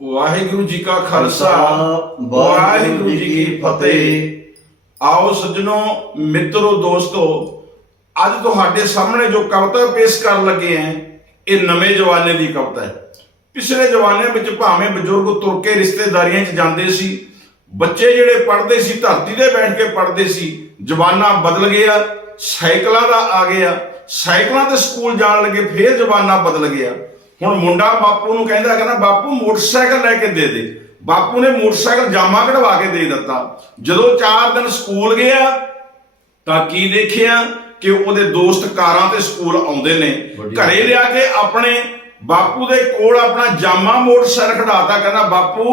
ਵਾਹਿਗੁਰੂ ਜੀ ਕਾ ਖਾਲਸਾ ਵਾਹਿਗੁਰੂ ਜੀ ਕੀ ਫਤਿਹ। ਆਓ ਸੱਜਣੋ ਮਿੱਤਰੋ ਦੋਸਤੋ ਅੱਜ ਤੁਹਾਡੇ ਸਾਹਮਣੇ ਜੋ ਕਵਿਤਾ ਪੇਸ਼ ਕਰਨ ਲੱਗੇ ਆਂ ਇਹ ਨਵੇਂ ਜਵਾਨੇ ਦੀ ਕਵਿਤਾ ਹੈ। ਪਿਛਲੇ ਜਵਾਨੇ ਵਿੱਚ ਭਾਵੇਂ ਬਜ਼ੁਰਗ ਤੁਰ ਕੇ ਰਿਸ਼ਤੇਦਾਰੀਆਂ 'ਚ ਜਾਂਦੇ ਸੀ ਬੱਚੇ ਜਿਹੜੇ ਪੜ੍ਹਦੇ ਸੀ ਧਰਤੀ ਤੇ ਬੈਠ ਕੇ ਪੜ੍ਹਦੇ ਸੀ ਜਵਾਨਾ ਬਦਲ ਗਿਆ ਸਾਈਕਲਾਂ ਦਾ ਆ ਗਿਆ ਸਾਈਕਲਾਂ ਤੇ ਸਕੂਲ ਜਾਣ ਲੱਗੇ ਫੇਰ ਜਵਾਨਾ ਬਦਲ ਗਿਆ। ਹੁਣ ਮੁੰਡਾ ਬਾਪੂ ਨੂੰ ਕਹਿੰਦਾ ਕਹਿੰਦਾ ਬਾਪੂ ਮੋਟਰਸਾਈਕਲ ਲੈ ਕੇ ਦੇ ਦੇ। ਬਾਪੂ ਨੇ ਮੋਟਰਸਾਈਕਲ ਜਾਮਾ ਕਢਵਾ ਕੇ ਦੇ ਦਿੱਤਾ। ਜਦੋਂ 4 ਦਿਨ ਸਕੂਲ ਗਿਆ ਤਾਂ ਕੀ ਦੇਖਿਆ ਕਿ ਉਹਦੇ ਦੋਸਤ ਕਾਰਾਂ ਤੇ ਸਕੂਲ ਆਉਂਦੇ ਨੇ। ਘਰੇ ਲਿਆ ਕੇ ਆਪਣੇ ਬਾਪੂ ਦੇ ਕੋਲ ਆਪਣਾ ਜਾਮਾ ਮੋਟਰਸਾਈਕਲ ਖੜਾਤਾ ਕਹਿੰਦਾ ਬਾਪੂ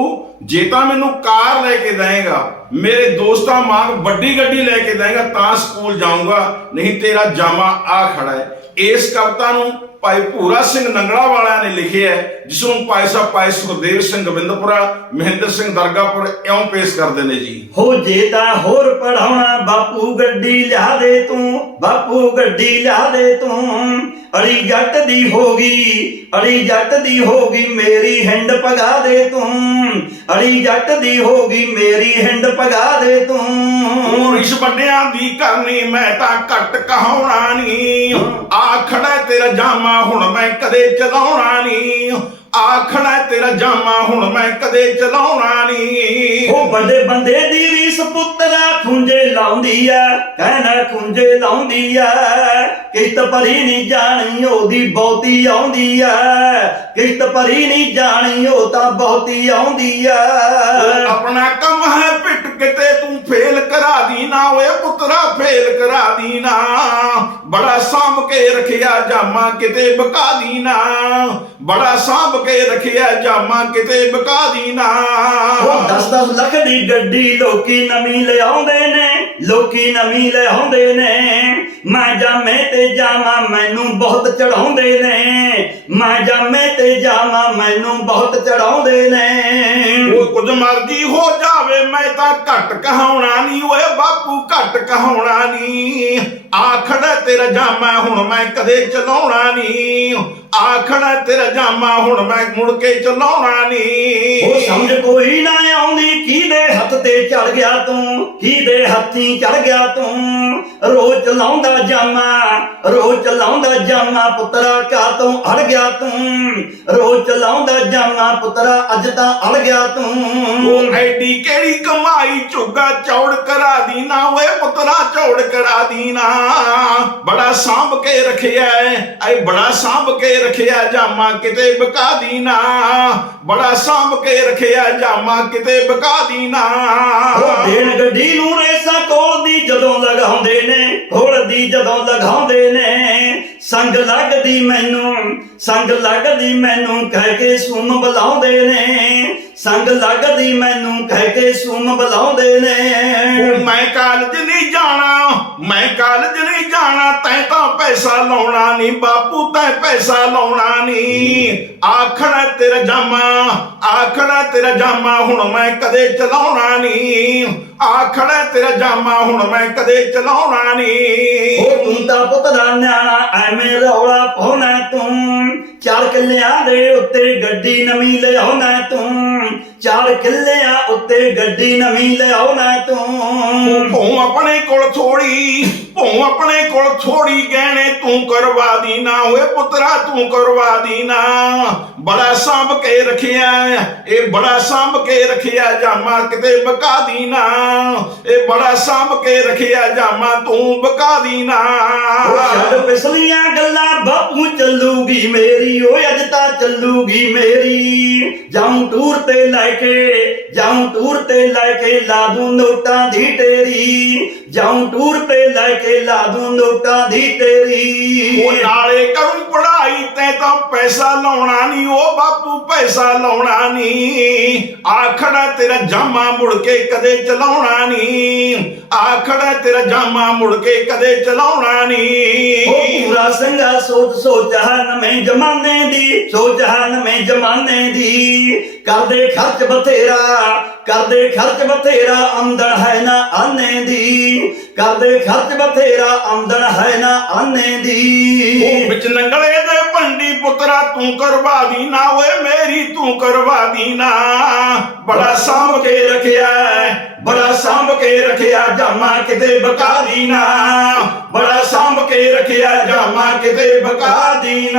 ਜੇ ਤਾਂ ਮੈਨੂੰ ਕਾਰ ਲੈ ਕੇ ਦੇਏਗਾ ਮੇਰੇ ਦੋਸਤਾਂ ਵਾਂਗ ਵੱਡੀ ਗੱਡੀ ਲੈ ਕੇ ਦੇਏਗਾ ਤਾਂ ਸਕੂਲ ਜਾਊਂਗਾ ਨਹੀਂ ਤੇਰਾ ਜਾਮਾ ਆ ਖੜਾ ਹੈ। ਇਸ ਕਵਿਤਾ ਨੂੰ ਭਾਈ ਭੂਰਾ ਸਿੰਘ ਨੰਗਲਾ ਵਾਲਿਆਂ ਨੇ ਲਿਖਿਆ ਹੈ, ਜਿਸ ਨੂੰ ਭਾਈ ਸਾਹਿਬ ਭਾਈ ਸੁਖਦੇਵ ਸਿੰਘ ਗੋਬਿੰਦਪੁਰਾ, ਮਹਿੰਦਰ ਸਿੰਘ ਦਰਗਾਪੁਰ ਇਉਂ ਪੇਸ਼ ਕਰਦੇ ਨੇ ਜੀ। ਹੋ ਜੇ ਤਾਂ ਹੋਰ ਪੜਾਉਣਾ ਬਾਪੂ ਗੱਡੀ ਲਿਆ ਦੇ ਤੂੰ, ਬਾਪੂ ਗੱਡੀ ਲਿਆ ਦੇ ਤੂੰ। ਅੜੀ ਜੱਟ ਦੀ ਹੋ ਗਈ, ਅੜੀ ਜੱਟ ਦੀ ਹੋ ਗਈ, ਮੇਰੀ ਹਿੰਡ ਪਗਾ ਦੇ ਤੂੰ। ਅੜੀ ਜੱਟ ਦੀ ਹੋ ਗਈ, ਮੇਰੀ ਹਿੰਡ ਪਗਾ ਦੇ ਤੂੰ। ਰਿਸ਼ ਵੱਡਿਆਂ ਦੀ ਕਰਨੀ ਮੈਂ ਤਾਂ ਘੱਟ ਕਹਾਉਣਾ ਨਹੀਂ ਆਖੜਾ ਤੇਰਾ ਜਾਮਾ ਹੁਣ ਮੈਂ ਕਦੇ ਚਲਾਉਣਾ ਨਹੀਂ ਆਖੜਾ ਤੇਰਾ ਜਾਮਾ ਹੁਣ ਮੈਂ ਕਦੇ ਚਲਾਉਣਾ ਨਹੀਂ ਉਹ ਵੱਡੇ ਬੰਦੇ ਦੀ ਰੀਸ ਪੁੱਤਰਾ ਖੁੰਝੇ ਲਾਉਂਦੀ ਐ ਕਹਿਣਾ ਖੁੰਝੇ ਲਾਉਂਦੀ ਐ। ਕਿਸ਼ਤ ਭਰੀ ਨਹੀਂ ਜਾਣੀ ਉਹਦੀ ਬਹੁਤੀ ਆਉਂਦੀ ਐ। ਕਿਸ਼ਤ ਭਰੀ ਨਹੀਂ ਜਾਣੀ ਉਹ ਤਾਂ ਬਹੁਤੀ ਆਉਂਦੀ ਐ। ਆਪਣਾ ਕੰਮ ਹੈ ਪਿੱਟ ਕਿਤੇ ਤੂੰ ਫੇਲ ਓਏ ਪੁੱਤਰਾ, ਫੇਲ ਕਰਾ ਦੀ ਨਾ। ਬੜਾ ਸਾਂਭ ਕੇ ਰੱਖਿਆ ਜਾਮਾ ਕਿਤੇ ਬਕਾ ਦੀ ਨਾ। ਬੜਾ ਸਾਂਭ ਕੇ ਰੱਖਿਆ ਜਾਮਾ ਕਿਤੇ ਬਕਾ ਦੀ ਨਾ। ਉਹ 10-10 ਲੱਖ ਦੀ ਗੱਡੀ ਲੋਕੀ ਨਵੀਂ ਲਿਆਉਂਦੇ ਨੇ। ਲੋਕੀ ਨਵੀਂ ਲਿਆਉਂਦੇ ਨੇ। ਮੈਂ ਜਾਮੇ ਤੇ ਜਾਵਾਂ, ਮੈਨੂੰ ਬਹੁਤ ਚੜਾਉਂਦੇ ਨੇ। ਮੈਂ ਜਾਮੇ ਤੇ ਜਾਵਾਂ, ਮੈਨੂੰ ਬਹੁਤ ਚੜਾਉਂਦੇ ਨੇ। ਉਹ ਕੁਝ ਮਰਜ਼ੀ ਹੋ ਜਾਵੇ, ਮੈਂ ਤਾਂ ਘੱਟ ਕਹਾਉਣਾ ਨਹੀਂ ਓਏ ਬਾਪੂ ਘੱਟ ਕਹਾਉਣਾ ਨਹੀਂ ਆਖੜਾ ਤੇਰਾ ਜਾਮਾ, ਹੁਣ ਮੈਂ ਕਦੇ ਚਲਾਉਣਾ ਨਹੀਂ ਆਖੜਾ ਤੇਰਾ ਜਾਮਾ ਹੁਣ ਮੈਂ ਮੁੜ ਕੇ ਚਲਾਉਣਾ ਉਹ ਨਹੀਂ ਸਮਝ ਕੋਈ ਨਾ ਆਉਂਦੀ ਕਿਹਦੇ ਹੱਥ ਤੇ ਚੜ ਗਿਆ ਤੂੰ? ਕਿਹਦੇ ਹੱਥੀਂ ਚੜ ਗਿਆ ਤੂੰ? ਰੋਜ਼ ਚਲਾਉਂਦਾ ਜਾਮਾ ਰੋਜ਼ ਚਲਾਉਂਦਾ ਜਾਮਾ ਪੁੱਤਰਾ ਕਾ ਤੋਂ ਅੜ ਗਿਆ ਤੂੰ। ਰੋਜ਼ ਚਲਾਉਂਦਾ ਜਾਮਾ ਪੁੱਤਰਾ ਅੱਜ ਤਾਂ ਅੜ ਗਿਆ ਤੂੰ। ਉਹ ਐਡੀ ਕਿਹੜੀ ਕਮਾਈ ਝੁੱਗਾ ਚੌੜ ਕਰਾ ਦੀ ਨਾ ਓਏ। ਪੁੱਤਰਾ ਚੌੜ ਕਰਾ ਬੜਾ ਸਾਂਭ ਕੇ ਰੱਖਿਆ ਐ ਬੜਾ ਸਾਂਭ ਕੇ ਰੱਖਿਆ ਜਾਮਾ ਕਿਤੇ ਬਕਾ ਦੀਨਾ। ਬੜਾ ਸਾਂਭ ਕੇ ਰੱਖਿਆ ਜਾਮਾ ਕਿਤੇ ਬਕਾ ਦੀ ਨਾ ਉਹ ਦੇਣ ਗੱਡੀ ਨੂੰ ਰੇਸਾਂ ਕੋਲ ਦੀ ਜਦੋਂ ਲਗਾਉਂਦੇ ਨੇ। ਕੋਲ ਦੀ ਜਦੋਂ ਲਗਾਉਂਦੇ ਨੇ। ਸੰਗ ਲੱਗਦੀ ਮੈਨੂੰ ਸੰਗ ਲੱਗਦੀ ਮੈਨੂੰ ਕਹਿ ਕੇ ਸੁਮ ਬੁਲਾਉਂਦੇ ਨੇ। ਸੰਗ ਲੱਗਦੀ ਮੈਨੂੰ ਕਹਿ ਕੇ ਸੁਮ ਬੁਲਾਉਂਦੇ ਨੇ। ਉਹ ਮੈਂ ਕਾਲਜ ਨਹੀਂ ਜਾਣਾ ਮੈਂ ਕਾਲਜ ਨਹੀਂ ਜਾਣਾ ਤੈਂ ਤਾਂ ਪੈਸਾ ਲਾਉਣਾ ਨਹੀਂ ਬਾਪੂ ਤੈਂ ਪੈਸਾ ਲਾਉਣਾ ਨਹੀਂ ਆਖਣਾ ਤੇਰਾ ਜਾਮਾ ਆਖਣਾ ਤੇਰਾ ਜਾਮਾ ਹੁਣ ਮੈਂ ਕਦੇ ਚਲਾਉਣਾ ਨਹੀਂ ਆਖਣਾ ਤੇਰਾ ਜਾਮਾ ਹੁਣ ਮੈਂ ਕਦੇ ਚਲਾਉਣਾ ਨਹੀਂ ਉਹ ਤੂੰ ਤਾਂ ਨਿਆਣਾ ਐਵੇਂ ਰੌਲਾ ਪਾਉਣਾ ਤੂੰ। ਚਾਰ ਕਿੱਲਿਆਂ ਦੇ ਉੱਤੇ ਗੱਡੀ ਨਵੀਂ ਲਿਆਉਣਾ ਤੂੰ। ਚਾਰ ਕਿੱਲਿਆਂ ਉੱਤੇ ਗੱਡੀ ਨਵੀਂ ਲਿਆਉਣਾ ਤੂੰ। ਭੋਂ ਆਪਣੇ ਕੋਲ ਥੋੜੀ ਭੋਂ ਆਪਣੇ ਕੋਲ ਥੋੜੀ ਗਹਿਣੇ ਤੂੰ ਕਰਵਾ ਦੀ ਨਾ ਓਏ ਪੁੱਤਰਾ ਤੂੰ ਕਰਵਾ ਦੀ ਨਾ ਬੜਾ ਸਾਂਭ ਕੇ ਰੱਖਿਆ ਇਹ ਬੜਾ ਸਾਂਭ ਕੇ ਰੱਖਿਆ ਜਾਮਾ ਕਿਤੇ ਬਕਾ ਦੀ ਨਾ ਇਹ ਬੜਾ ਸਾਂਭ ਕੇ ਰੱਖਿਆ ਜਾਮਾ ਤੂੰ ਬਕਾ ਦੀ ਨਾ ਛੱਡ ਪਿਛਲੀਆਂ ਗੱਲਾਂ ਬਾਪੂ ਚੱਲੂਗੀ ਮੇਰੀ ਓਏ ਅੱਜ ਤਾਂ ਚੱਲੂਗੀ ਮੇਰੀ। ਜਾਉਂ ਟੂਰ ਤੇ ਲੈ ਕੇ, ਜਾਉਂ ਟੂਰ ਤੇ ਲੈ ਕੇ ਲਾ ਦੂੰ ਨੋਟਾਂ ਦੀ ਤੇਰੀ ਜਾਉਂ ਟੂਰ ਤੇ ਲੈ ਕੇ ਲਾ ਦੂੰ ਨੋਟਾਂ ਦੀ ਤੇਰੀ ਉਹ ਨਾਲੇ ਕਰੂੰ ਪੜਾਈ ਤੇ ਤਾਂ ਪੈਸਾ ਲਾਉਣਾ ਨਹੀਂ, ਉਹ ਬਾਪੂ ਪੈਸਾ ਲਾਉਣਾ ਨਹੀਂ। ਆਖੜਾ ਤੇਰਾ ਜਾਮਾ ਮੁੜ ਕੇ ਕਦੇ ਚਲਾਉਣਾ ਨਹੀਂ। ਆਖੜਾ ਤੇਰਾ ਜਾਮਾ ਮੁੜ ਕੇ ਕਦੇ ਚਲਾਉਣਾ ਨਹੀਂ। ਉਹ ਸੋਚ ਸੋਚ ਹੈ ਨਵੇਂ ਜਮਾਨੇ ਦੀ, ਸੋਚ ਹੈ ਨਵੇਂ ਜਮਾਨੇ ਦੀ। ਕਰਦੇ ਖਰਚ ਬਥੇਰਾ, ਕਰਦੇ ਖਰਚ ਬਥੇਰਾ, ਆਮਦਨ ਹੈ ਨਾ ਆਨੇ ਦੀ। ਕਰਦੇ ਖਰਚ ਬਥੇਰਾ, ਆਮਦਨ ਹੈ ਨਾ ਆਨੇ ਦੀ। ਉਹ ਵਿੱਚ ਨੰਗਲੇ ਦੇ ਤਲਵੰਡੀ ਪੁੱਤਰਾ ਤੂੰ ਕਰਵਾ ਦੀ ਨਾ, ਓਏ ਮੇਰੀ ਤੂੰ ਕਰਵਾ ਦੀ ਨਾ। ਬੜਾ ਸਾਂਭ ਕੇ ਰੱਖਿਆ ਬੜਾ ਸਾਂਭ ਕੇ ਰੱਖਿਆ, ਜਾਮਾ ਕਿਤੇ ਬਕਾ ਦੀ ਨਾ। ਬੜਾ ਸਾਂਭ ਕੇ ਰੱਖਿਆ, ਜਾਮਾ ਕਿਤੇ ਬਕਾ ਦੀ